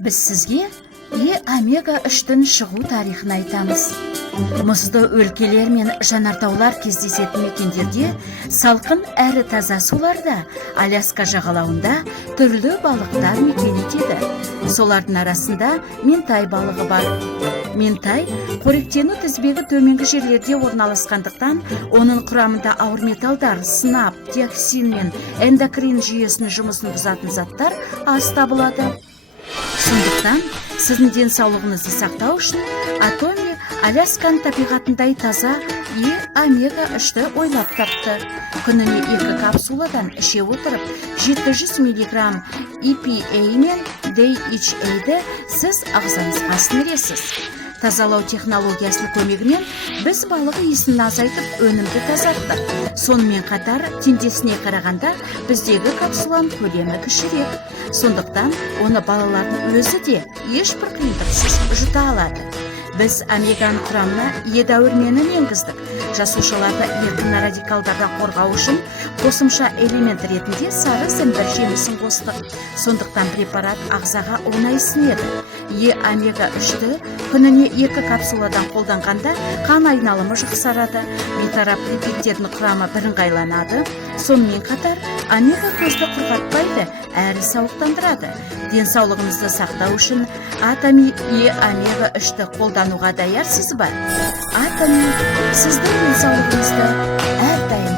біз сізге омега 3-тің шығу тарихын айтамыз. Мұзды өлкелер мен жанартаулар кездесетін мекендерде салқын әрі таза суларда Аляска жағалауында түрлі балықтар мекен етеді. Солардың арасында ментай балығы бар. Ментай қоректену тізбегі төменгі жерлерде орналасқандықтан, оның құрамында ауыр металдар, сынап, диоксин мен эндокрин жүйесінің жұмысын бұзатын заттар аз табылады. Сондықтан, сіздің денсаулығыңызды сақтау үшін Атоми Алясканың табиғатындай таза омега 3-ті ойлап тапты. Күніне 2 капсуладан іше отырып, 700 мг EPA мен DHA-ді сіз ағзаңызға сіңіресіз. Тазалау технологиясының көмегімен біз балық иісін азайтып, өнімді тазарттық. Сонымен қатар, теңдесіне қарағанда біздегі капсуланың көлемі кішірек. Сондықтан, оны балалардың өзі де ешбір қиындықсыз жұта алады. Біз омеганың құрамына едәуірменін енгіздік. Жасушаларды еркін радикалдардан қорғау үшін қосымша элемент ретінде сары зімбір жемісін қостық. Сондықтан препарат ағзаға оңай сіңеді. омега 3-ті күніне 2 капсуладан қолданғанда қан айналымы жақсарады, бейтарап липидтердің құрамы бірыңғайланады. Сонымен қатар, омега көзді құрғатпайды, әрі сауықтандырады. Денсаулығыңызды сақтау үшін Атоми омега 3-ті қолдануға даярсыз ба? Атоми сіздің денсаулығыңызды әрдайым